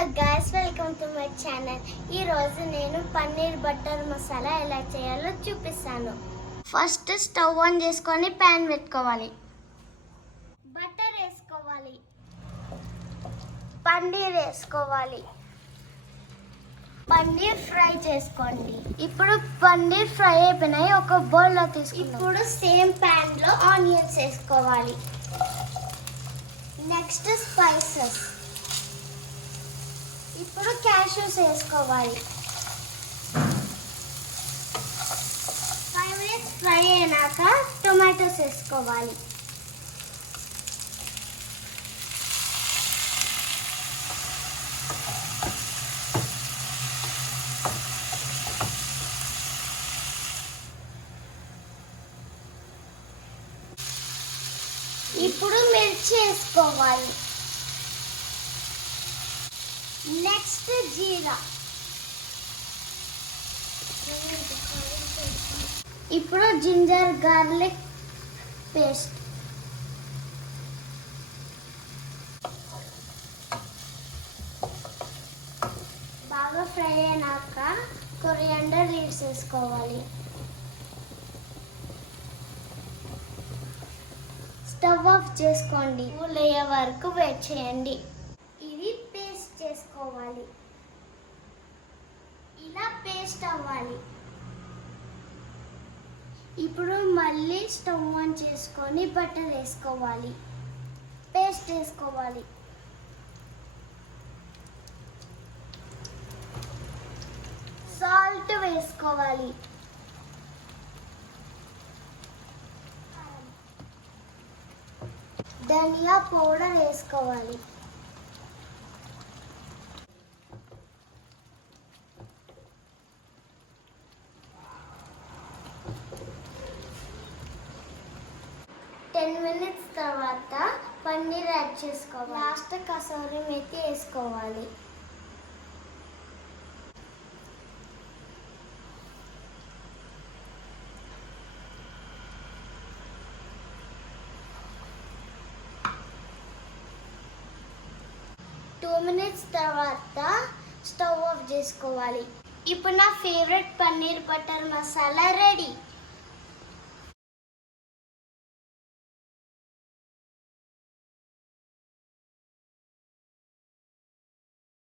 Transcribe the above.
Hello guys, welcome to my channel. ఈరోజు నేను paneer butter masala ఎలా చేయాలో చూపిస్తాను. ఫస్ట్ స్టవ్ ఆన్ చేసుకొని ప్యాన్ పెట్టుకోవాలి. బటర్ వేసుకోవాలి, పన్నీర్ వేసుకోవాలి, పన్నీర్ ఫ్రై చేసుకోండి. ఇప్పుడు పన్నీర్ ఫ్రై అయిపోయినాయి, ఒక బౌల్లో తీసుకుందాం. ఇప్పుడు సేమ్ ప్యాన్లో ఆనియన్స్ వేసుకోవాలి. Next spices. ఇప్పుడు క్యాష్యూస్ వేసుకోవాలి. 5 మినిట్స్ ఫ్రై అయినాక టొమాటోస్ వేసుకోవాలి. ఇప్పుడు మిర్చి వేసుకోవాలి. నెక్స్ట్ జీరా. ఇప్పుడు జింజర్ గార్లిక్ పేస్ట్. బాగా ఫ్రై అయినాక కొరియాండర్ లీవ్స్ వేసుకోవాలి. స్టవ్ ఆఫ్ చేసుకోండి. కూల్ అయ్యే వరకు వెయిట్ చేయండి. ఇది పేస్ట్ చేసుకోవాలి. ఇలా పేస్ట్ అవ్వాలి. ఇప్పుడు మళ్ళీ స్టవ్ ఆన్ చేసుకొని బటర్ వేసుకోవాలి. పేస్ట్ వేసుకోవాలి. సాల్ట్ వేసుకోవాలి. ధనియా పౌడర్ వేసుకోవాలి. 10 మినిట్స్ తర్వాత పన్నీర్ యాడ్ చేసుకోవాలి. లాస్ట్ కసూరి మేతి వేసుకోవాలి. టూ మినిట్స్ తర్వాత స్టవ్ ఆఫ్ చేసుకోవాలి. ఇప్పుడు నా favourite paneer butter masala ready.